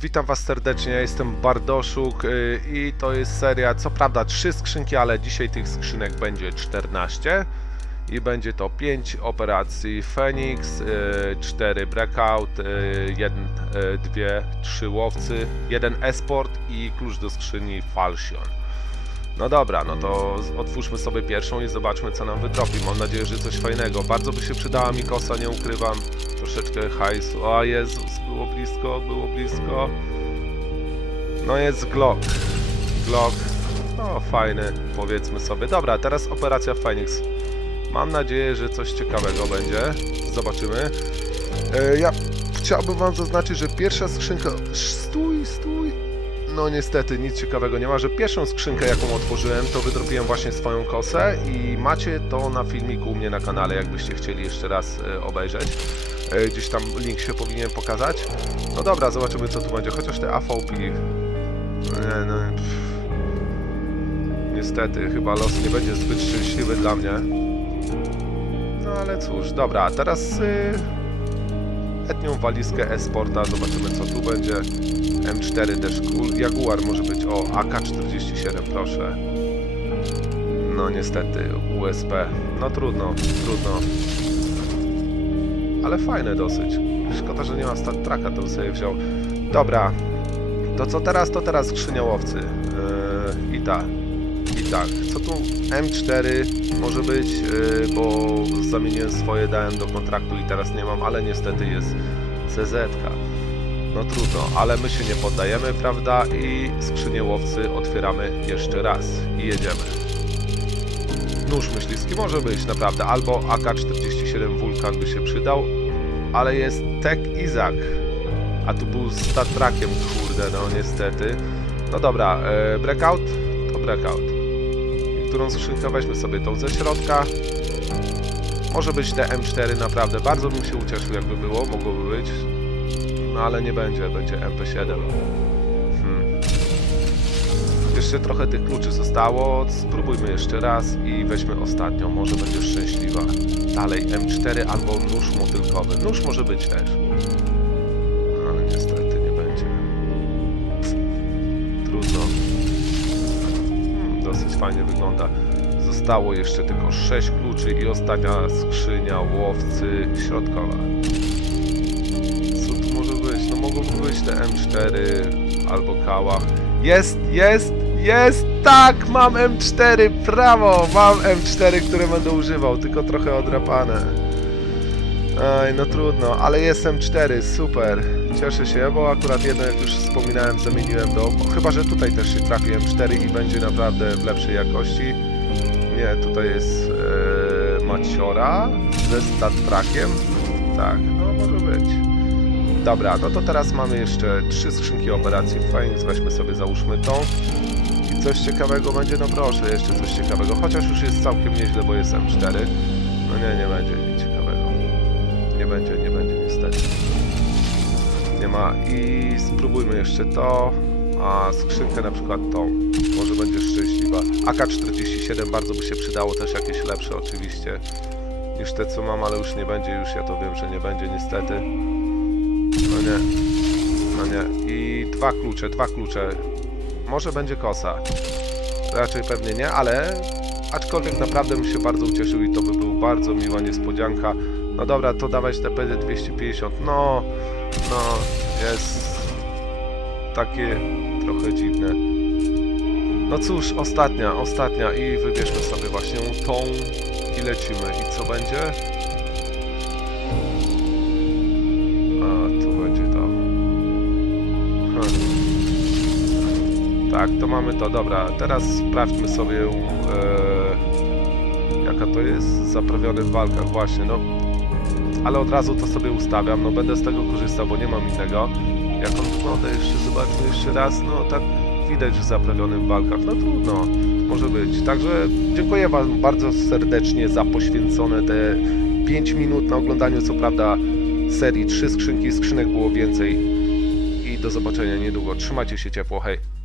Witam Was serdecznie, ja jestem Bardoszuk y, i to jest seria, co prawda trzy skrzynki, ale dzisiaj tych skrzynek będzie 14 i będzie to 5 operacji Phoenix, 4 Breakout, 1, 2, 3 łowcy, 1 Esport i klucz do skrzyni Falchion. No dobra, no to otwórzmy sobie pierwszą i zobaczmy co nam wydropi. Mam nadzieję, że coś fajnego. Bardzo by się przydała mi kosa, nie ukrywam. Troszeczkę hajsu. O Jezus, było blisko, było blisko. No jest Glock. Glock. O, fajny, powiedzmy sobie. Dobra, teraz operacja Phoenix. Mam nadzieję, że coś ciekawego będzie. Zobaczymy. E, ja chciałbym wam zaznaczyć, że pierwsza skrzynka... Stój, stój. No niestety nic ciekawego nie ma, że pierwszą skrzynkę jaką otworzyłem to wydropiłem właśnie swoją kosę i macie to na filmiku u mnie na kanale, jakbyście chcieli jeszcze raz e, obejrzeć. E, gdzieś tam link się powinien pokazać. No dobra, zobaczymy co tu będzie, chociaż te AVP... Nie, no... Niestety, chyba los nie będzie zbyt szczęśliwy dla mnie. No ale cóż, dobra, teraz... Y... Etnią walizkę Esporta, zobaczymy co tu będzie. M4 też cool. Jaguar może być. O, AK-47, proszę. No niestety, USB. No trudno, trudno. Ale fajne dosyć. Szkoda, że nie ma Star Traka, to bym sobie wziął. Dobra. To co teraz, to teraz skrzynia łowcy. Yy, I tak. I tak. Co tu? M4 może być, yy, bo zamieniłem swoje, dałem do kontraktu i teraz nie mam, ale niestety jest CZ. -ka. No trudno, ale my się nie poddajemy, prawda? I skrzynię łowcy otwieramy jeszcze raz i jedziemy. Nóż myśliwski może być naprawdę, albo AK-47 Vulkan by się przydał, ale jest Tech Izak, a tu był Star kurde, no niestety. No dobra, e, Breakout to Breakout. Którą skrzynkę weźmy sobie tą ze środka. Może być te M4, naprawdę, bardzo bym się ucieszył jakby było, mogłoby być. No ale nie będzie, będzie MP7. Hmm. Jeszcze trochę tych kluczy zostało. Spróbujmy jeszcze raz i weźmy ostatnią. Może będzie szczęśliwa. Dalej M4 albo nóż motylkowy. Nóż może być też. Ale niestety nie będzie. Trudno. Hmm, dosyć fajnie wygląda. Zostało jeszcze tylko 6 kluczy i ostatnia skrzynia łowcy środkowa. Co tu może być? No mogą być te M4 albo Kałach. Jest, jest, jest! Tak! Mam M4! Brawo! Mam M4, które będę używał, tylko trochę odrapane. Aj, no trudno, ale jest M4, super. Cieszę się, bo akurat jedno, jak już wspominałem, zamieniłem do... Chyba, że tutaj też się trafi M4 i będzie naprawdę w lepszej jakości. Nie, tutaj jest e, Maciora ze Star Trackiem. Tak, no może być. Dobra, no to teraz mamy jeszcze trzy skrzynki operacji Phoenix, weźmy sobie, załóżmy tą. I coś ciekawego będzie, no proszę, jeszcze coś ciekawego, chociaż już jest całkiem nieźle, bo jest M4. No nie, nie będzie nic ciekawego. Nie będzie, nie będzie niestety. Nie ma i spróbujmy jeszcze to, a skrzynkę na przykład tą, może będzie szczęśliwa. AK-47 bardzo by się przydało, też jakieś lepsze oczywiście niż te co mam, ale już nie będzie, już ja to wiem, że nie będzie niestety. No nie. No nie. I dwa klucze, dwa klucze. Może będzie kosa. Raczej pewnie nie, ale aczkolwiek naprawdę bym się bardzo ucieszył i to by był bardzo miła niespodzianka. No dobra, to dawać te PD 250. No, no, jest takie trochę dziwne. No cóż, ostatnia, ostatnia i wybierzmy sobie właśnie tą i lecimy. I co będzie? Tak, to mamy to, dobra. Teraz sprawdźmy sobie, e, jaka to jest zaprawiony w walkach, właśnie, no. Ale od razu to sobie ustawiam, no będę z tego korzystał, bo nie mam innego. Jak on wygląda jeszcze, zobaczmy jeszcze raz, no tak widać, że zaprawiony w walkach, no trudno, może być. Także dziękuję Wam bardzo serdecznie za poświęcone te 5 minut na oglądaniu, co prawda serii 3 skrzynki, skrzynek było więcej i do zobaczenia niedługo. Trzymajcie się ciepło, hej!